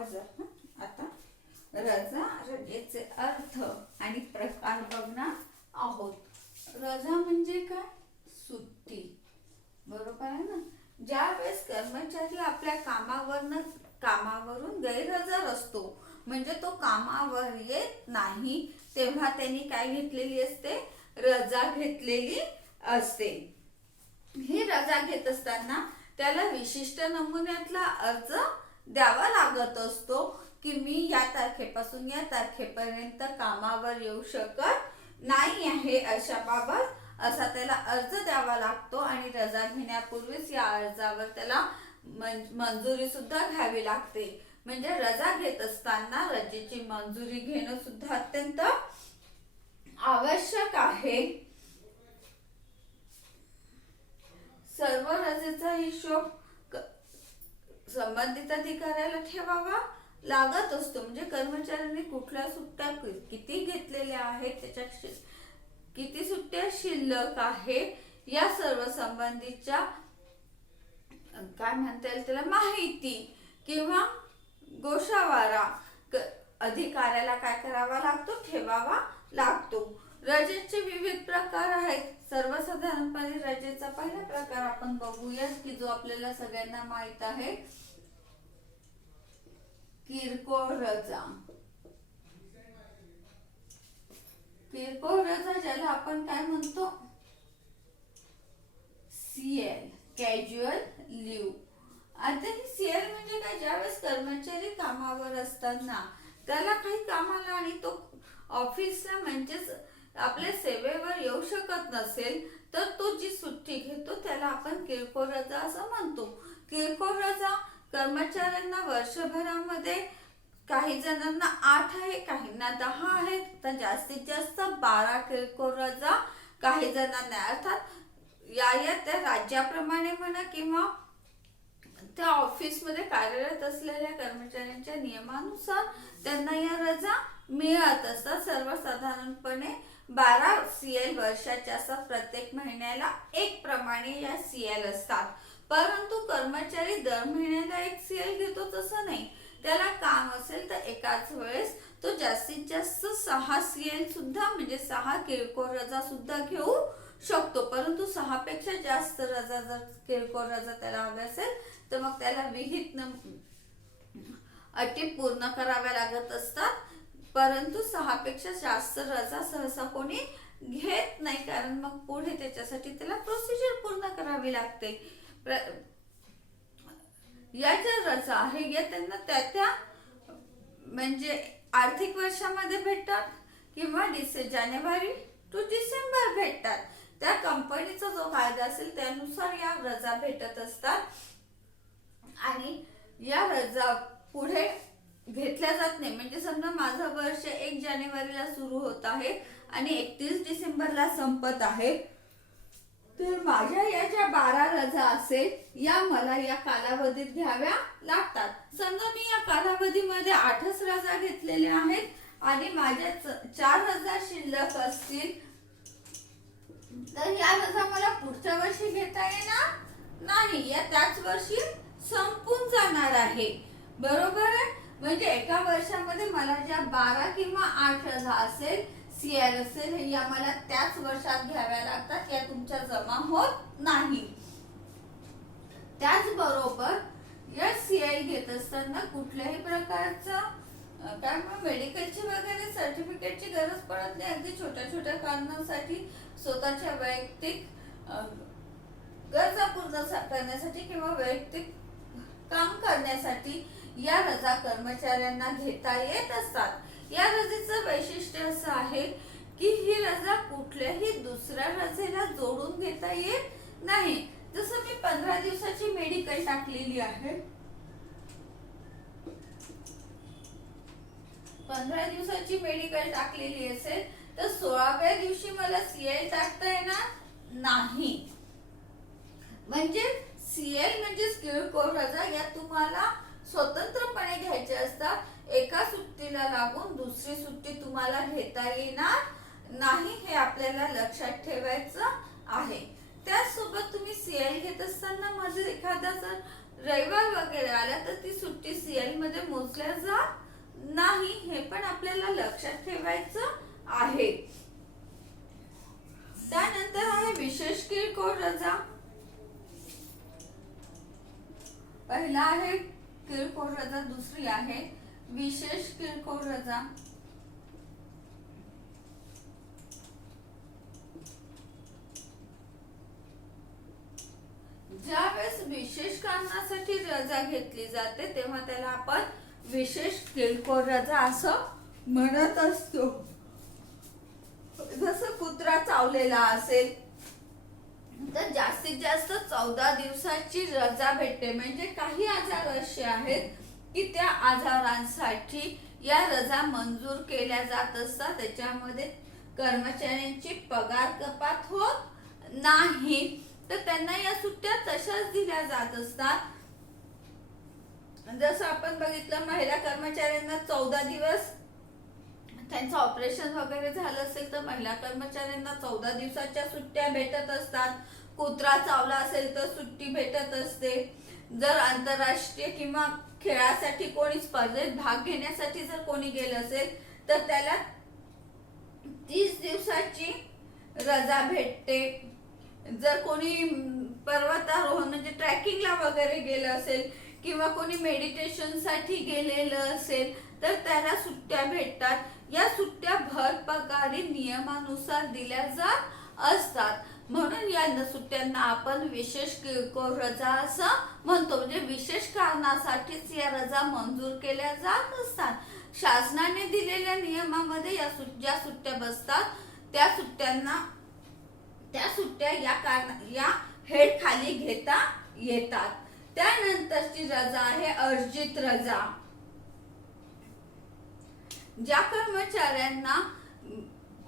1000। आता रजेचे अर्थ आणि प्रकार बघणार आहोत। रजा म्हणजे काय? सुट्टी, बरोबर आहे ना। ज्या वेळेस कर्मचारी आपल्या कामावरून गैरहजर असतो, म्हणजे तो कामावर येत नाही, तेव्हा त्यांनी काय घेतलेली असते? रजा घेतलेली असते। ही रजा घेत असताना त्याला विशिष्ट नमुन्यातला अर्ज द्यावा लागत असतो की मी या तारखेपासून या तारखेपर्यंत कामावर येऊ शकत नाही आहे, अशा बाबत असा त्याला अर्ज द्यावा लागतो। आणि रजा घेण्यापूर्वीच या अर्जावर त्याला मंजुरी सुद्धा घ्यावी लागते। म्हणजे रजा घेत असताना रजेची मंजुरी घेणं सुद्धा अत्यंत आवश्यक आहे। सर्व रजेचा हिशोब संबंधित अधिकाऱ्याला ठेवावा लागत असतो। म्हणजे कर्मचाऱ्यांनी कुठल्या सुट्ट्या किती घेतलेल्या आहेत, त्याच्या किती सुट्ट्या शिल्लक आहे, या सर्व संबंधीच्या काय म्हणता येईल त्याला माहिती किंवा गोषवारा अधिकाऱ्याला काय करावा लागतो? ठेवावा लागतो। रजेचे विविध प्रकार आहेत। सर्वसाधारणपणे रजेचा पहिला प्रकार आपण बघूया की जो आपल्याला सगळ्यांना माहित आहे, किरकोळ रजा। किरकोळ रजा ज्याला आपण काय म्हणतो? CL, casual leave. आता ही CL म्हणजे काय? ज्यावेळेस कर्मचारी कामावर असताना त्याला काही कामाला आणि तो ऑफिसला म्हणजेच आपल्या सेवेवर येऊ शकत नसेल, तर तो जी सुट्टी घेतो त्याला आपण किरकोळ रजा असं म्हणतो। किरकोळ रजा कर्मचाऱ्यांना वर्षभरामध्ये काही जणांना 8 आहे, काहींना 10 आहेत, तर जास्तीत जास्त 12 किरकोळ रजा काही जणांना, अर्थात या त्या राज्याप्रमाणे म्हणा किंवा त्या ऑफिसमध्ये कार्यरत असलेल्या कर्मचाऱ्यांच्या नियमानुसार त्यांना या रजा मिळत असतात। सर्वसाधारणपणे 12 CL वर्षाच्या असतात। प्रत्येक महिन्याला एक प्रमाणे या CL असतात। परंतु कर्मचारी दर महिन्याला एक CL घेतो तसं नाही। त्याला काम असेल तर एकाच वेळेस तो जास्तीत जास्त 6 CL सुद्धा म्हणजे 6 किरकोळ रजा सुद्धा घेऊ शकतो। परंतु 6 पेक्षा जास्त रजा जर किरकोळ रजा त्याला हवी असेल तर मग त्याला विहित अटी पूर्ण कराव्या लागत असतात। परंतु 6 पेक्षा जास्त रजा सहसा कोणी घेत नाही, कारण मग पुढे त्याच्यासाठी त्याला प्रोसिजर पूर्ण करावी लागते। या ज्या रजा आहे या त्यांना त्या म्हणजे आर्थिक वर्षामध्ये भेटतात किंवा जानेवारी टू डिसेंबर भेटतात। त्या कंपनीचा जो कायदा असेल त्यानुसार या रजा भेटत असतात आणि या रजा पुढे घेतल्या जात नाही। म्हणजे समजा माझं वर्ष 1 जानेवारीला सुरू होत आहे आणि 31 डिसेंबरला संपत आहे, तर माझ्या या ज्या 12 रजा असेल या मला या कालावधीत घ्याव्या लागतात। समजा मी या कालावधीमध्ये 8च रजा घेतलेल्या आहेत आणि माझ्या 4 रजा शिल्लक असतील, तर या रजा मला पुढच्या वर्षी घेता येणार नाही, या त्याच वर्षी संपून जाणार आहे, बरोबर आहे। म्हणजे एका वर्षामध्ये मला ज्या 12 किंवा 8 रजा असेल CL असेल या मला त्याच वर्षात घ्याव्या लागतात, या तुमच्या जमा होत नाही। त्याचबरोबर या CL घेत असताना कुठल्याही प्रकारचं काय मेडिकलची वगैरे सर्टिफिकेटची गरज पडत नाही। अगदी छोट्या छोट्या कारणांसाठी स्वतःच्या वैयक्तिक गरजा पूर्ण करण्यासाठी किंवा वैयक्तिक काम करण्यासाठी या रजा कर्मचाऱ्यांना घेता येत असतात। या रजेचं वैशिष्ट्य असं आहे की ही रजा कुठल्याही दुसऱ्या रजेला जोडून घेता येत नाही। जसं मी 15 दिवसाची मेडिकल टाकलेली आहे, 15 दिवसाची मेडिकल टाकलेली असेल तर 16व्या दिवशी मला CL टाकता येणार नाही। म्हणजे CL म्हणजे किरकोळ रजा या तुम्हाला स्वतंत्रपणे घ्यायचे असतात। एका सुट्टीला लागून दुसरी सुट्टी तुम्हाला घेता येणार नाही, हे आपल्याला लक्षात ठेवायचं आहे। त्याचसोबत तुम्ही CL घेत असताना मध्ये एखादा जर रविवार वगैरे आला तर ती सुट्टी सुट्टी सीएल मध्ये मोजल्या जात नाही, हे पण आपल्याला लक्षात ठेवायचं आहे. त्यानंतर आहे विशेष किरकोळ रजा. पहिला आहे किरकोळ रजा, दुसरी आहे विशेष किरकोळ रजा. ज्यावेळेस विशेष कारणासाठी रजा घेतली जाते तेव्हा त्याला आपण विशेष किरकोळ रजा असं म्हणत असतो. जसं कुत्रा चावलेला असेल तर जास्तीत जास्त 14 दिवसाची रजा भेटते. म्हणजे काही आजार असे आहेत की त्या आजारांसाठी या रजा मंजूर केल्या जात असतात. त्याच्यामध्ये कर्मचाऱ्यांची पगार कपात होत नाही, तर त्यांना या सुट्ट्या तशाच दिल्या जात असतात. जसं आपण बघितलं, महिला कर्मचाऱ्यांना 14 दिवस त्यांचं ऑपरेशन वगैरे झालं असेल तर महिला कर्मचाऱ्यांना 14 दिवसाच्या सुट्ट्या भेटत असतात. कुत्रा चावला असेल तर सुट्टी भेटत असते. जर आंतरराष्ट्रीय किंवा खेळासाठी कोणी स्पर्धेत भाग घेण्यासाठी जर कोणी गेलं असेल तर त्याला 30 दिवसाची रजा भेटते. जर कोणी पर्वतारोहण म्हणजे ट्रॅकिंगला वगैरे गेलं असेल किंवा कोणी मेडिटेशन साठी गेलेलं असेल तर त्याला सुट्ट्या भेटतात. या सुट्ट्या भर पगारी नियमानुसार दिल्या जात असतात. म्हणून या सुट्ट्यांना आपण विशेष किरकोळ रजा असं म्हणतो. म्हणजे विशेष कारणासाठीच या रजा मंजूर केल्या जात असतात. शासनाने दिलेल्या नियमामध्ये ज्या सुट्ट्या बसतात त्या सुट्ट्या या हेड खाली घेता येतात. त्यानंतरची रजा आहे अर्जित रजा. ज्या कर्मचाऱ्यांना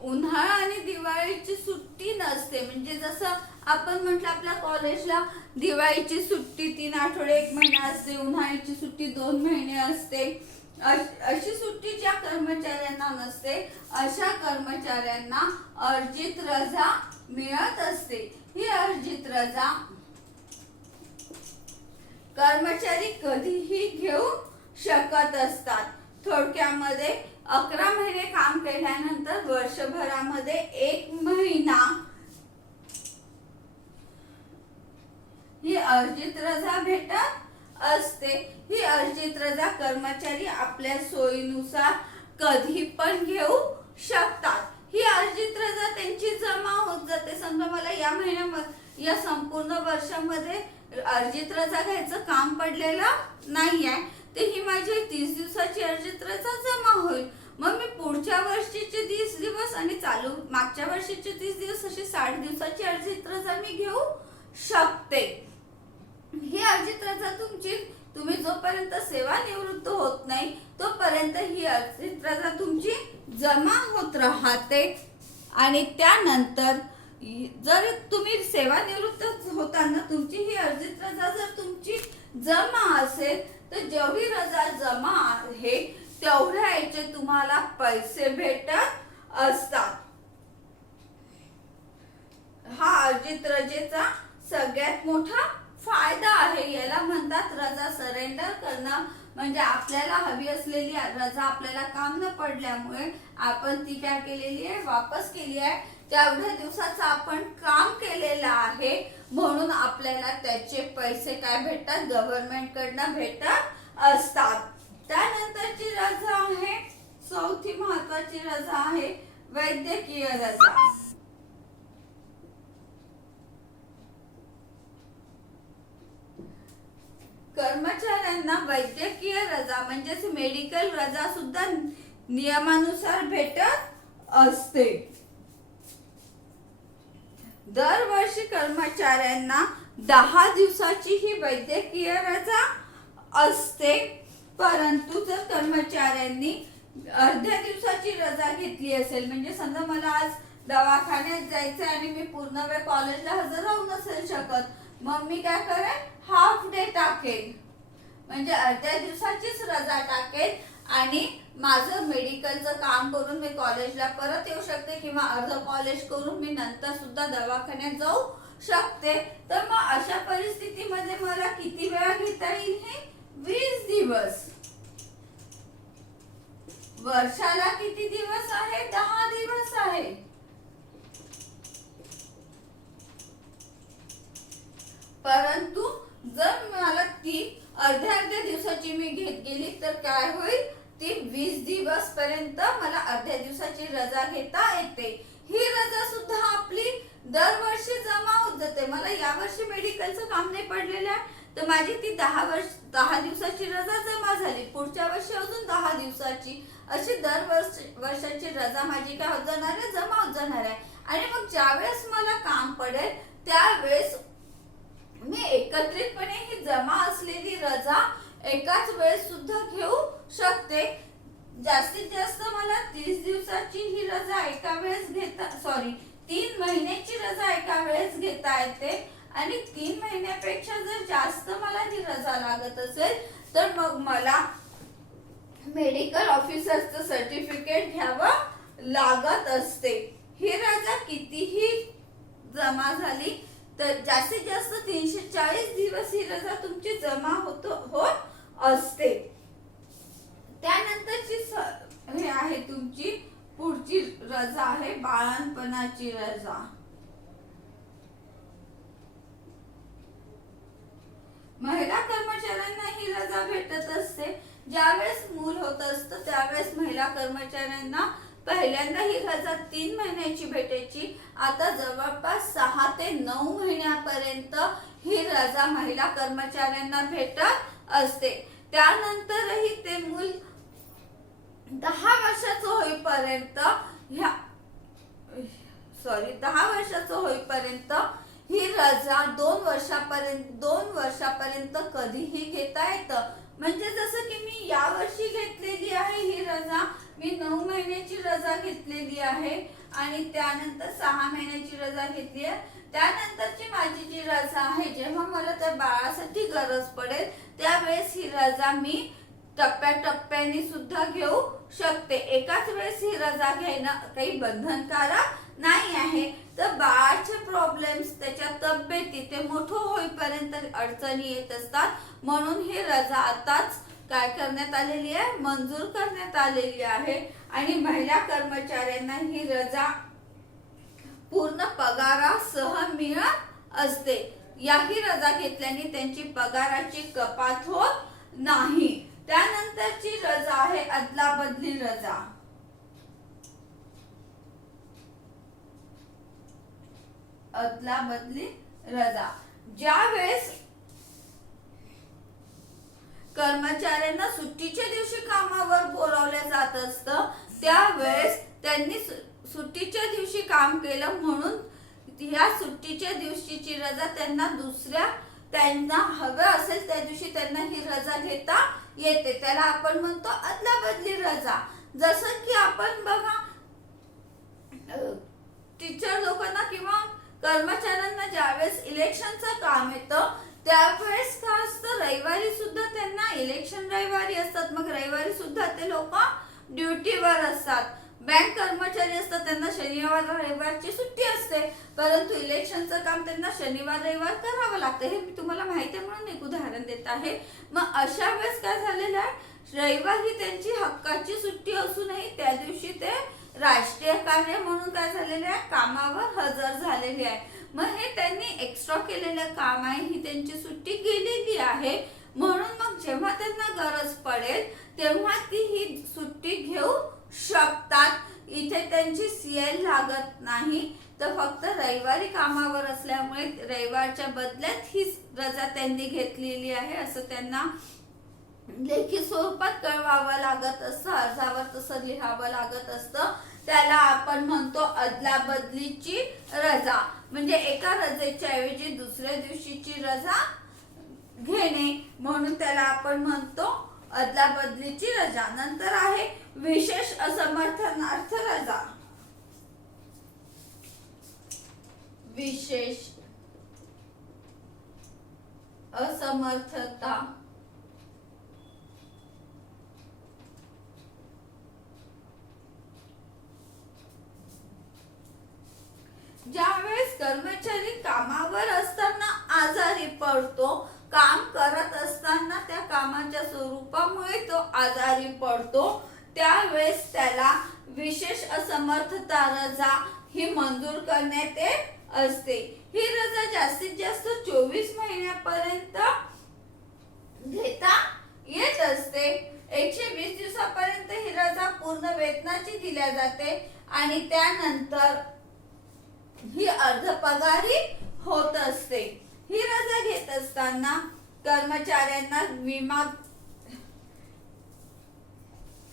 उन्हाळा आणि दिवाळीची सुट्टी नसते, म्हणजे जसं आपण म्हटलं आपल्या कॉलेजला दिवाळीची सुट्टी 3 आठवडे 1 महिना असते, उन्हाळ्याची सुट्टी 2 महिने असते, अशी सुट्टी ज्या कर्मचाऱ्यांना नसते अशा कर्मचाऱ्यांना अर्जित रजा मिळत असते. ही अर्जित रजा कर्मचारी कधीही घेऊ शकत असतात. थोडक्यामध्ये 11 महिने काम केल्यानंतर वर्षभरामध्ये 1 महिना ही अर्जित रजा भेटत असते. ही अर्जित रजा कर्मचारी आपल्या सोयीनुसार कधी पण घेऊ शकतात. ही अर्जित रजा त्यांची जमा होत जाते. समजा मला या महिन्यामध्ये या संपूर्ण वर्षामध्ये अर्जित रजा घ्यायचं काम पडलेलं नाहीये, तर ही माझी 30 दिवसाची अर्जित रजा जमा होईल. मग मी पुढच्या वर्षीचे 30 दिवस आणि मागच्या वर्षीचे 30 दिवस अशी 60 दिवसाची अर्जित रजा मी घेऊ शकते. ही अर्जित रजा तुम्ही जोपर्यंत सेवानिवृत्त होत नाही तोपर्यंत ही अर्जित रजा तुमची जमा होत राहते. आणि त्यानंतर जर तुम्ही सेवानिवृत्त होताना तुमची ही अर्जित रजा जर तुमची जमा असेल तर जेवढी रजा जमा आहे तेवढ्या याचे तुम्हाला पैसे भेटत असतात. हा अर्जित रजेचा सगळ्यात मोठा फायदा आहे. याला म्हणतात रजा सरेंडर करणं. म्हणजे आपल्याला हवी असलेली रजा आपल्याला काम न पडल्यामुळे आपण ती काय केलेली आहे, वापस केली आहे. तेवढ्या दिवसाचं आपण काम केलेलं आहे म्हणून आपल्याला त्याचे पैसे काय भेटतात, गव्हर्नमेंट कडनं भेटत असतात. त्यानंतरची रजा आहे, चौथी महत्वाची रजा आहे वैद्यकीय रजा. कर्मचाऱ्यांना वैद्यकीय रजा म्हणजेच मेडिकल रजा सुद्धा नियमानुसार भेटत असते. दरवर्षी कर्मचाऱ्यांना 10 दिवसाची ही वैद्यकीय रजा असते. परंतु जर कर्मचाऱ्यांनी अर्ध्या दिवसाची रजा घेतली असेल, म्हणजे समजा मला आज दवाखान्यात जायचं आणि मी पूर्ण वेळ कॉलेजला हजर राहू नसेल शकत, मग मी काय करेन, हाफ डे टाकेन. म्हणजे अर्ध्या दिवसाचीच रजा टाकेन आणि माझं मेडिकलचं काम करून मी कॉलेजला परत येऊ शकते किंवा अर्ध कॉलेज करून मी नंतर सुद्धा दवाखान्यात जाऊ शकते. तर मग अशा परिस्थितीमध्ये मला किती वेळा घेता येईल, हे 20 दिवस. दिवस. वर्षाला किती दिवस आहे? 10 दिवस आहे. परंतु जर मला ती अर्ध्या दिवसाची मी घेत गेली तर काय होईल? ती 20 दिवस पर्यंत मला अर्ध्या दिवसाची रजा घेता येते. ही रजा सुद्धा आपली दरवर्षी जमा होत जाते. मला यावर्षी मेडिकलचं काम नाही पडलेलं आहे तर माझी ती 10 दिवसाची रजा जमा झाली. पुढच्या वर्षी अजून 10 दिवसाची, अशी वर्षाची रजा माझी काय होत जाणार आहे? जमा होत जाणार आहे. आणि मग ज्यावेळेस मला काम पडेल त्यावेळेस मी एकत्रितपणे ही जमा असलेली रजा एकाच वेळेस सुद्धा घेऊ शकते. जास्तीत जास्त मला 30 दिवसाची ही रजा एका वेळेस 3 महिन्याची रजा एका वेळेस घेता येते. आणि 3 महिन्यापेक्षा जर जास्त मला ही रजा लागत असेल तर मग मला मेडिकल ऑफिसरचं सर्टिफिकेट घ्यावं लागत असते. ही रजा कितीही जमा झाली तर जास्तीत जास्त 340 दिवस ही रजा तुमची जमा होत असते. त्यानंतरची हे आहे तुमची पुढची रजा आहे बाळंतपणाची रजा. महिला कर्मचाऱ्यांना ही रजा भेटत असते. ज्यावेळेस मूल होत असतं त्यावेळेस महिला कर्मचाऱ्यांना पहिल्यांदा ही रजा 3 महिन्याची भेटायची. आता जवळपास 6 ते 9 महिन्यापर्यंत ही रजा महिला कर्मचाऱ्यांना भेटत असते. त्यानंतरही ते मूल 10 वर्षाचं होईपर्यंत 10 वर्षाचं होईपर्यंत ही रजा 2 वर्षापर्यंत कधीही घेता येतं. म्हणजे जसं की मी यावर्षी घेतलेली आहे ही रजा, मी 9 महिन्याची रजा घेतलेली आहे आणि त्यानंतर 6 महिन्याची रजा घेतली आहे. त्यानंतरची माझी जी रजा आहे, जेव्हा मला त्या बाळासाठी गरज पडेल त्यावेळेस ही रजा मी टप्प्याटप्प्याने सुद्धा घेऊ शकते. एकाच वेळेस ही रजा घेणं काही बंधनकारक नाही आहे. तर बाळाचे प्रॉब्लेम्स, त्याच्या तब्येती, ते मोठं होईपर्यंत अडचणी येत असतात. म्हणून ही रजा आताच काय करण्यात आलेली आहे? मंजूर करण्यात आलेली आहे. आणि महिला कर्मचाऱ्यांना ही रजा पूर्ण पगारासह मिळत असते. याही रजा घेतल्याने त्यांची पगाराची कपात होत नाही. त्यानंतरची रजा आहे अदलाबदली रजा. अदलाबदली रजा ज्यावेळेस कर्मचाऱ्यांना सुट्टीच्या दिवशी कामावर बोलावलं जात असतं त्यावेळेस त्यांनी सुट्टीच्या दिवशी काम केलं म्हणून या सुट्टीच्या दिवशीची रजा त्यांना हवं असेल त्या दिवशी त्यांना ही रजा घेता येते. त्याला आपण म्हणतो अदलाबदली रजा. जसं की आपण बघा टीचर लोकांना किंवा कर्मचाऱ्यांना ज्यावेळेस इलेक्शनचं काम येतं त्यावेळेस काय असतं, रविवारी सुद्धा त्यांना इलेक्शन रविवारी असतात. मग रविवारी सुद्धा ते लोक ड्युटीवर असतात. बँक कर्मचारी असतात त्यांना शनिवार रविवारची सुट्टी असते. परंतु इलेक्शनचं काम त्यांना शनिवार रविवार करावं लागतं. हे मी तुम्हाला माहिती आहे म्हणून एक उदाहरण देत आहे. मग अशा वेळेस काय झालेलं आहे, रविवार ही त्यांची हक्काची सुट्टी असूनही त्या दिवशी ते राष्ट्रीय कार्य म्हणून काय झालेले आहे, कामावर हजर झालेले आहे. मग हे त्यांनी एक्स्ट्रा केलेलं काम आहे, ही त्यांची सुट्टी गेलेली आहे. म्हणून मग जेव्हा त्यांना गरज पडेल तेव्हा ती ही सुट्टी घेऊ शकतात. इथे त्यांची CL लागत नाही. तर फक्त रविवारी कामावर असल्यामुळे रविवारच्या बदल्यात ही रजा त्यांनी घेतलेली आहे असं त्यांना लेखी स्वरूपात कळवावं लागत असतं. अर्जावर तसं लिहावं लागत असतं. त्याला आपण म्हणतो अदलाबदलीची रजा. म्हणजे एका रजेच्या ऐवजी दुसऱ्या दिवशीची रजा घेणे म्हणून त्याला आपण म्हणतो अदलाबदलीची रजा. नंतर आहे विशेष असमर्थनार्थ रजा. विशेष असमर्थता ज्यावेळेस कर्मचारी कामावर असताना आजारी पडतो, काम करत असताना त्या कामाच्या स्वरूपामुळे तो आजारी पडतो, त्यावेळेस त्याला विशेष असमर्थता रजा ही मंजूर करण्यात येत असते. ही रजा जास्तीत जास्त 24 महिन्यापर्यंत घेता येत असते. 120 दिवसापर्यंत ही रजा पूर्ण वेतनाची दिल्या जाते आणि त्यानंतर ही अर्धपगारी होत असते. ही रजा घेत असताना कर्मचाऱ्यांना विमा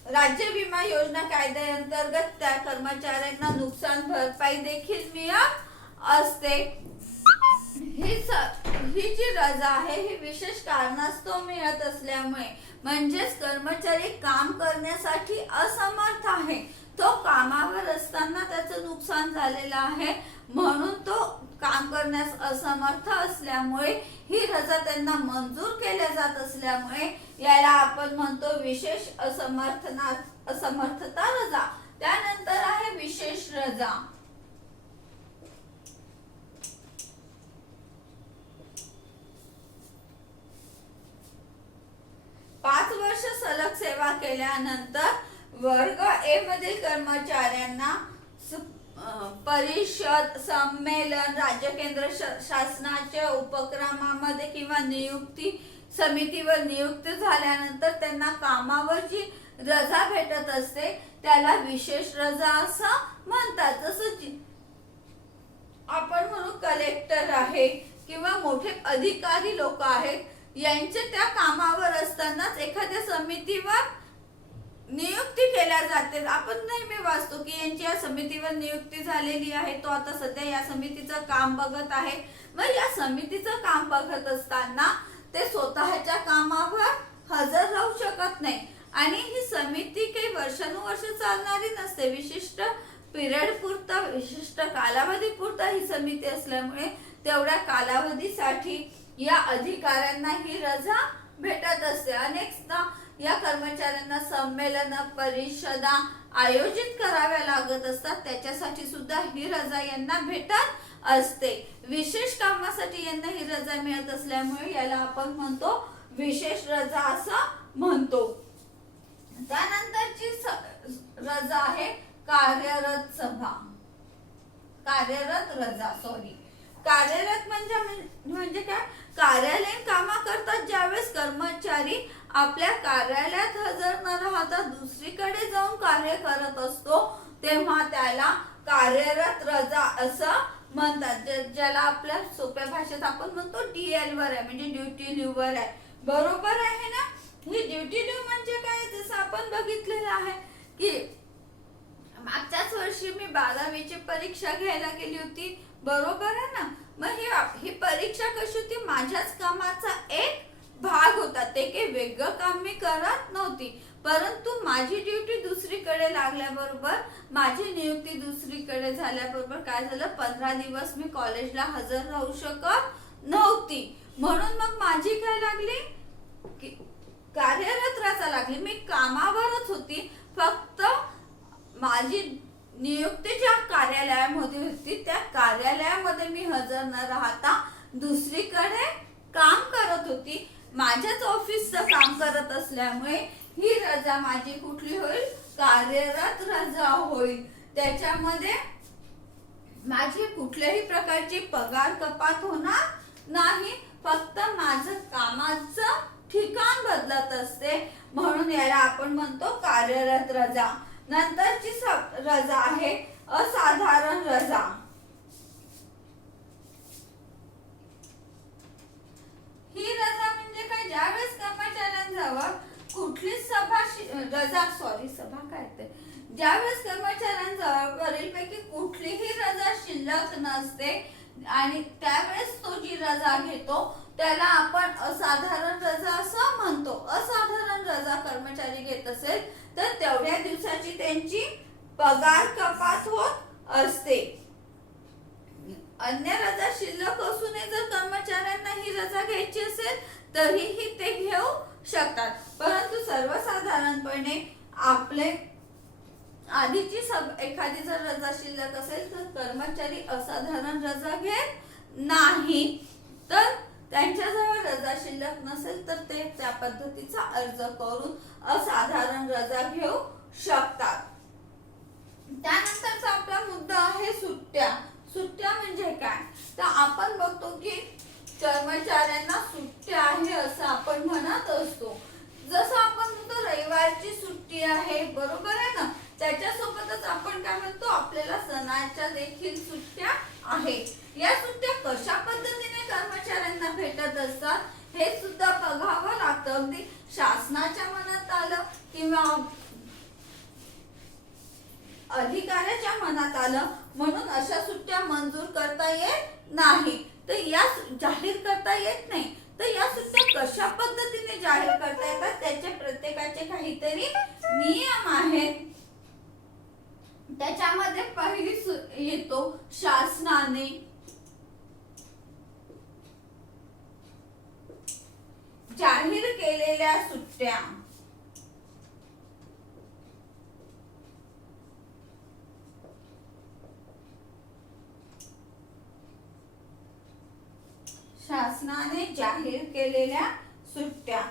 राज्य विमा योजना कायद्याअंतर्गत त्या कर्मचाऱ्यांना नुकसान भरपाई देखील मिळत असते. ही जी रजा आहे ही विशेष कारणास्तव मिळत असल्यामुळे, म्हणजेच कर्मचारी काम करण्यासाठी असमर्थ आहे, तो कामावर असताना त्याचं नुकसान झालेलं आहे म्हणून तो काम करण्यास असमर्थ असल्यामुळे ही रजा त्यांना मंजूर केल्या जात असल्यामुळे याला आपण म्हणतो विशेष असमर्थता रजा. त्यानंतर आहे विशेष रजा. पाच वर्ष सलग सेवा केल्यानंतर वर्ग ए मधील कर्मचाऱ्यांना परिषद, संमेलन, राज्य केंद्र शासनाच्या उपक्रमामध्ये किंवा नियुक्ती समितीवर नियुक्त झाल्यानंतर त्यांना कामावर जी रजा भेटत असते त्याला विशेष रजा असं म्हणतात. जसं आपण म्हणू कलेक्टर आहे किंवा मोठे अधिकारी लोक आहेत, यांचे त्या कामावर असतानाच एखाद्या समितीवर नियुक्ती केल्या जाते. आपण नेहमी वाचतो की यांची या समितीवर नियुक्ती झालेली आहे, तो आता सध्या या समितीचं काम बघत आहे. मग या समितीचं काम बघत असताना ते स्वतःच्या कामावर हजर राहू शकत नाही आणि ही समिती काही वर्षानुवर्ष चालणारी नसते. विशिष्ट पिरियड पुरता, विशिष्ट कालावधी पुरता ही समिती असल्यामुळे तेवढ्या कालावधीसाठी या अधिकाऱ्यांना ही रजा भेटत असते. अनेकदा या कर्मचाऱ्यांना संमेलन, परिषदा आयोजित कराव्या लागत असतात, त्याच्यासाठी सुद्धा ही रजा यांना भेटत असते. विशेष कामासाठी यांना ही रजा मिळत असल्यामुळे याला आपण म्हणतो विशेष रजा असं म्हणतो. त्यानंतरची रजा आहे कार्यरत सभा, कार्यरत रजा. कार्यरत म्हणजे काय? कार्यालयीन कामा करतात ज्यावेळेस कर्मचारी आपल्या कार्यालयात हजर न राहता दुसरीकडे जाऊन कार्य करत असतो तेव्हा त्याला कार्यरत रजा असं म्हणतात. ज्याला आपल्या सोप्या भाषेत आपण म्हणतो DL वर आहे, म्हणजे ड्युटी लिव्ह वर आहे. बरोबर आहे ना? ही ड्युटी लिव्ह म्हणजे काय? जसं आपण बघितलेलं आहे की मागच्याच वर्षी मी 12वीची परीक्षा घ्यायला गेली होती, बरोबर आहे ना? मग ही परीक्षा कशी होती? माझ्याच कामाचा एक भाग होता. ते काही वेगळं काम मी करत नव्हती, परंतु माझी ड्युटी दुसरीकडे लागल्याबरोबर, माझी नियुक्ती दुसरीकडे झाल्याबरोबर काय झालं, 15 दिवस मी कॉलेजला हजर राहू शकत नव्हती. म्हणून मग माझी काय लागली, कार्यरत रजा लागली. मी कामावरच होती, फक्त माझी नियुक्ती ज्या कार्यालयामध्ये होती त्या कार्यालयामध्ये मी हजर न राहता दुसरीकडे काम करत होती. माझ्याच ऑफिसचं काम करत असल्यामुळे ही रजा माझी कुठली होईल? कार्यरत रजा होईल. त्याच्यामध्ये माझी कुठल्याही प्रकारची पगार कपात होणार नाही, फक्त माझं कामाचं ठिकाण बदलत असते, म्हणून याला आपण म्हणतो कार्यरत रजा. नंतरची रजा आहे असाधारण रजा. ही रजा म्हणजे काय? ज्यावेळेस कर्मचाऱ्यांजवळ कुठली सभा काय ते, ज्यावेळेस कर्मचाऱ्यांजवळ वरीलपैकी कुठलीही रजा शिल्लक नसते आणि त्यावेळेस तो जी रजा घेतो त्याला आपण असाधारण रजा असं म्हणतो. असाधारण रजा कर्मचारी घेत असेल तर तेवढ्या दिवसाची त्यांची पगार कपात होत असते. अन्य रजा शिल्लक असूनही जर कर्मचाऱ्यांना ही रजा घ्यायची असेल तरीही ते घेऊ शकतात, परंतु सर्वसाधारणपणे आपले आधीची एखादी जर रजा शिल्लक असेल तर कर्मचारी असाधारण रजा घेत नाही. तर त्यांच्याजवळ रजा शिल्लक नसेल तर ते त्या पद्धतीचा अर्ज करून असाधारण रजा घेऊ शकतात. त्यानंतरचा आपला मुद्दा आहे सुट्ट्या. सुट्ट्या म्हणजे काय, तर आपण बघतो की कर्मचाऱ्यांना सुट्ट्या आहे असं आपण म्हणत असतो. जसं आपण म्हणतो रविवारची सुट्टी आहे, बरोबर आहे ना, त्याच्यासोबतच आपण काय म्हणतो, आपल्याला सणाच्या देखील सुट्ट्या आहेत. या सुट्ट्या कशा पद्धतीने कर्मचाऱ्यांना भेटत असतात हे सुद्धा बघावं लागतं. अगदी शासनाच्या मनात आलं किंवा अधिकाऱ्याच्या मनात आलं म्हणून अशा सुट्ट्या मंजूर करता येत नाही, तर या जाहीर करता येत नाही. तर या सुट्ट्या कशा पद्धतीने जाहीर करता येतात त्याचे प्रत्येकाचे काहीतरी नियम आहेत. त्याच्यामध्ये पहिली येतो शासनाने जाहीर केलेल्या सुट्ट्या. शासनाने जाहीर केलेल्या सुट्ट्या.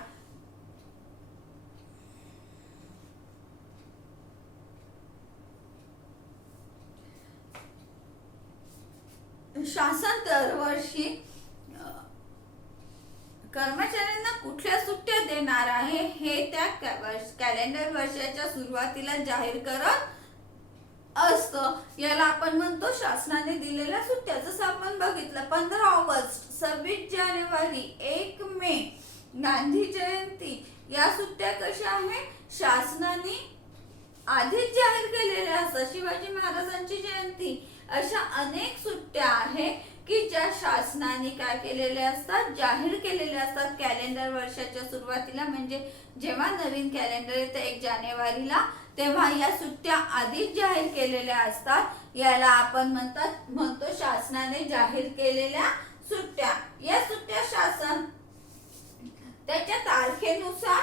शासन दरवर्षी कर्मचाऱ्यांना कुठल्या सुट्ट्या देणार आहे हे त्या कॅलेंडर वर्षाच्या सुरुवातीला जाहीर करत असतं. याला आपण म्हणतो शासनाने दिलेल्या सुट्ट्या. जसं आपण बघितलं 15 ऑगस्ट, 26 जानेवारी, 1 मे, गांधी जयंती, या सुट्ट्या कशा आहे, शासनाने आधीच जाहीर केलेल्या असतात. शिवाजी महाराजांची जयंती, अशा अनेक सुट्ट्या आहेत की ज्या शासनाने काय केलेल्या असतात, जाहीर केलेल्या असतात कॅलेंडर वर्षाच्या सुरुवातीला. म्हणजे जेव्हा नवीन कॅलेंडर येतं 1 जानेवारीला, तेव्हा या सुट्ट्या आधीच जाहीर केलेल्या असतात. याला आपण म्हणतो शासनाने जाहीर केलेल्या सुट्ट्या. या सुट्ट्या शासन त्याच्या तारखेनुसार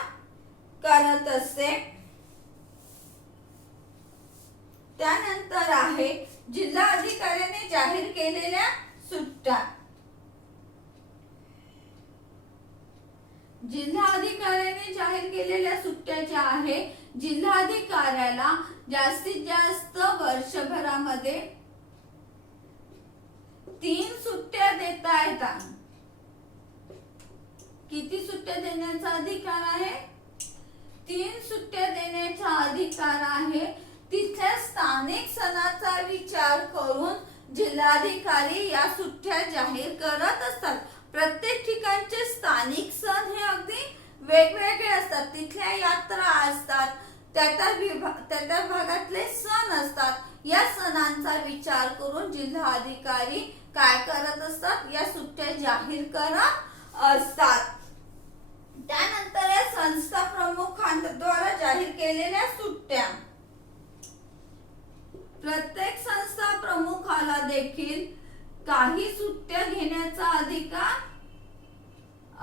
करत असते. त्यानंतर आहे जिल्हा अधिकाऱ्याने जाहीर केलेल्या सुट्ट्या. जिल्हा अधिकाऱ्याने जाहीर केलेल्या सुट्ट्या ज्या आहे, जिल्हाधिकाऱ्याला जास्तीत जास्त वर्षभरामध्ये 3 सुट्ट्या देता येतात. किती सुट्ट्या देण्याचा अधिकार आहे, 3 सुट्ट्या देण्याचा अधिकार आहे. तिथल्या स्थानिक सणाचा विचार करून जिल्हाधिकारी या सुट्ट्या जाहीर करत असतात. प्रत्येक ठिकाणचे स्थानिक सण हे अगदी वेगवेगळे असतात. तिथल्या यात्रा असतात, त्या भागातले सण असतात. या सणांचा विचार करून जिल्हाधिकारी काय करत असतात, या सुट्ट्या जाहीर करत असतात. त्यानंतर या संस्था प्रमुखांद्वारा जाहीर केलेल्या सुट्ट्या. प्रत्येक संस्था प्रमुखाला देखील काही सुट्ट्या घेण्याचा अधिकार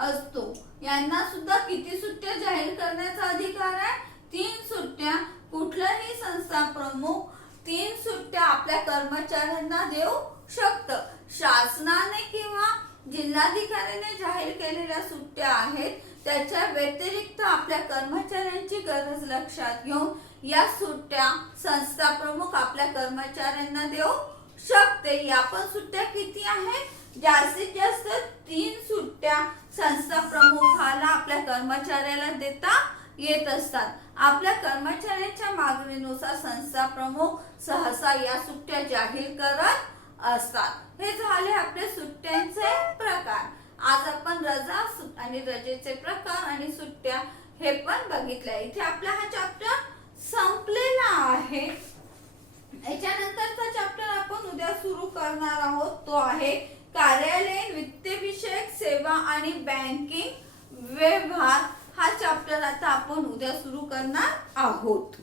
असतो. यांना सुद्धा किती सुट्ट्या जाहीर करण्याचा अधिकार आहे, 3 सुट्ट्या. कुठलाही संस्था प्रमुख 3 सुट्ट्या आपल्या कर्मचाऱ्यांना देऊ शकतं. शासनाने किंवा जिल्हाधिकाऱ्याने जाहीर केलेल्या सुट्ट्या आहेत, त्याच्या व्यतिरिक्त आपल्या कर्मचाऱ्यांची गरज लक्षात घेऊन या सुट्ट्या संस्था प्रमुख आपल्या कर्मचाऱ्यांना देऊ शकते. या पण सुट्ट्या किती आहेत, जास्तीत जास्त 3 सुट्ट्या संस्था प्रमुखाला आपल्या कर्मचाऱ्याला देता येत असतात. आपल्या कर्मचाऱ्यांच्या मागणीनुसार संस्था प्रमुख सहसा या सुट्ट्या जाहीर करत असतात. हे झाले आपले सुट्ट्यांचे प्रकार. आज आपण रजा आणि रजेचे प्रकार आणि सुट्ट्या हे पण बघितले. इथे आपला हा चॅप्टर संपलेला आहे. याच्यानंतरचा चॅप्टर आपण उद्या सुरू करणार आहोत, तो आहे कार्यालयीन वित्तविषयक सेवा आणि बँकिंग व्यवहार. हा चॅप्टर आता आपण उद्या सुरू करणार आहोत.